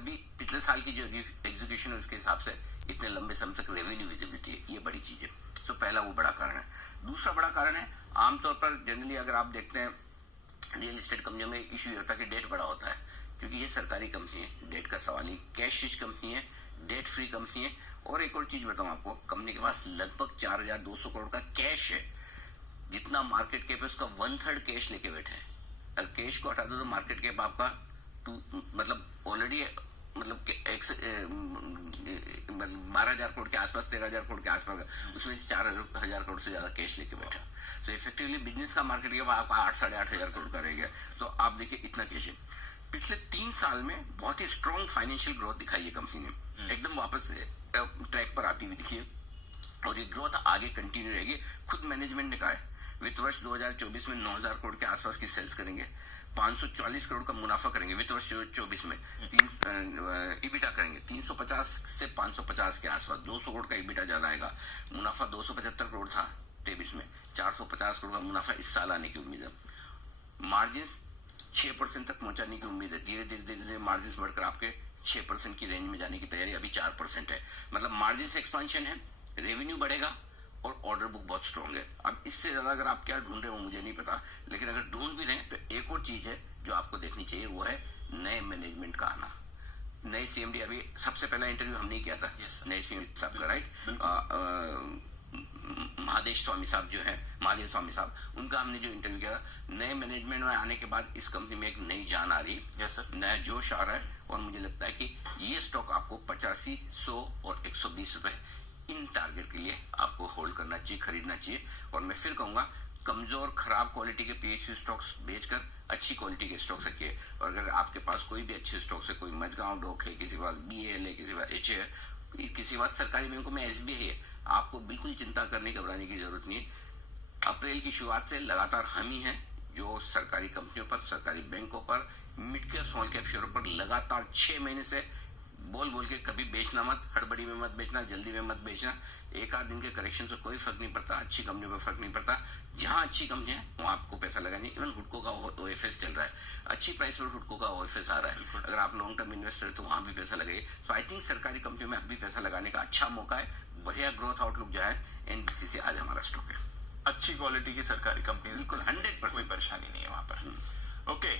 तब भी पिछले साल की जो एग्जीक्यूशन है उसके हिसाब से इतने लंबे समय तक रेवेन्यू विजिबिलिटी है, ये बड़ी चीज है। तो पहला वो बड़ा कारण है। दूसरा बड़ा कारण है, आमतौर पर जनरली अगर आप देखते हैं रियल एस्टेट कंपनियों में इश्यू होता है कि डेट बड़ा होता है, क्योंकि ये सरकारी कंपनी है, डेट का सवाल नहीं, कैश रिच कंपनी है, डेट फ्री कंपनी है। और एक और चीज बताऊं आपको, कंपनी के पास लगभग 4,200 करोड़ का कैश है, जितना मार्केट कैप है उसका 1/3 कैश लेके बैठे हैं। अगर कैश को हटा दो तो मार्केट कैप आपका मतलब ऑलरेडी मतलब 12,000 करोड़ के आसपास, 13,000 करोड़ के आसपास, उसमें 4,000 करोड़ से ज्यादा कैश लेके बैठा। तो इफेक्टिवली बिजनेस का मार्केट कैप आपका 8-8,500 करोड़ का रह गया। तो आप देखिए इतना कैश है। पिछले 3 साल में बहुत ही स्ट्रॉन्ग फाइनेंशियल ग्रोथ दिखाई है कंपनी ने, एकदम वापस ट्रैक पर आती हुई दिखी, और ये ग्रोथ आगे कंटिन्यू रहेगी। खुद मैनेजमेंट ने कहा है वित्त वर्ष 2024 में 9,000 करोड़ के आसपास की सेल्स करेंगे, 540 करोड़ का मुनाफा करेंगे वित्त वर्ष 24 में, ईबिटा करेंगे 350 से 550 के आसपास, 200 करोड़ का ईबिटा ज्यादा आएगा। मुनाफा 275 करोड़ था 23 में, 450 करोड़ का मुनाफा इस साल आने की उम्मीद है। मार्जिन 6% तक पहुंचाने की उम्मीद है। धीरे धीरे मार्जिन बढ़कर आपके 6% की रेंज में जाने की तैयारी, अभी 4% है। मतलब मार्जिन से एक्सपांशन है, रेवेन्यू बढ़ेगा और ऑर्डर बुक बहुत स्ट्रॉन्ग है। अब इससे ज्यादा अगर आप क्या ढूंढ रहे हो मुझे नहीं पता, लेकिन अगर ढूंढ भी रहे हैं तो एक और चीज है जो आपको देखनी चाहिए, वो है नए मैनेजमेंट का आना। नए सीएमडी, अभी सबसे पहला इंटरव्यू हमने किया था नए सीएमडी साहब का, राइट, महादेव स्वामी साहब जो है, महादेव स्वामी साहब, उनका हमने जो इंटरव्यू किया, नए मैनेजमेंट में आने के बाद इस कंपनी में एक नई जान आ रही है, नया जोश आ रहा है। और मुझे लगता है कि ये स्टॉक आपको 85, 100 और 120 रुपए इन टारगेट के लिए आपको होल्ड करना चाहिए, खरीदना चाहिए। और मैं फिर कहूंगा, कमजोर खराब क्वालिटी के पीएसयू स्टॉक्स बेचकर अच्छी क्वालिटी के स्टॉक्स रखिए। और अगर आपके पास कोई भी अच्छे स्टॉक्स है, कोई मजगांव डॉक है, किसी के पास बीएल है, किसी के पास एच है, किसी के पास सरकारी बैंकों में एसबीआई है, आपको बिल्कुल चिंता करने घबराने की जरूरत नहीं है। अप्रैल की शुरुआत से लगातार हम ही हैं जो सरकारी कंपनियों पर, सरकारी बैंकों पर, मिड कैप स्मॉल कैप शेयरों पर लगातार 6 महीने से बोल के कभी बेचना मत, हड़बड़ी में मत बेचना, जल्दी में मत बेचना। एक आध दिन के करेक्शन से कोई फर्क नहीं पड़ता, अच्छी कंपनियों पर फर्क नहीं पड़ता। जहां अच्छी कंपनी है वहां आपको पैसा लगानी। इवन हुडको का ओएफएस चल रहा है, अच्छी प्राइस पर हुडको का ओएफएस आ रहा है। अगर आप लॉन्ग टर्म इन्वेस्टर है तो वहां भी पैसा लगाइए। तो आई थिंक सरकारी कंपनियों में अब भी पैसा लगाने का अच्छा मौका है। बढ़िया ग्रोथ आउटलुक जो है एनबीसी से आज हमारा स्टॉक है, अच्छी क्वालिटी की सरकारी कंपनी, बिल्कुल 100%, कोई परेशानी नहीं है वहां पर। ओके।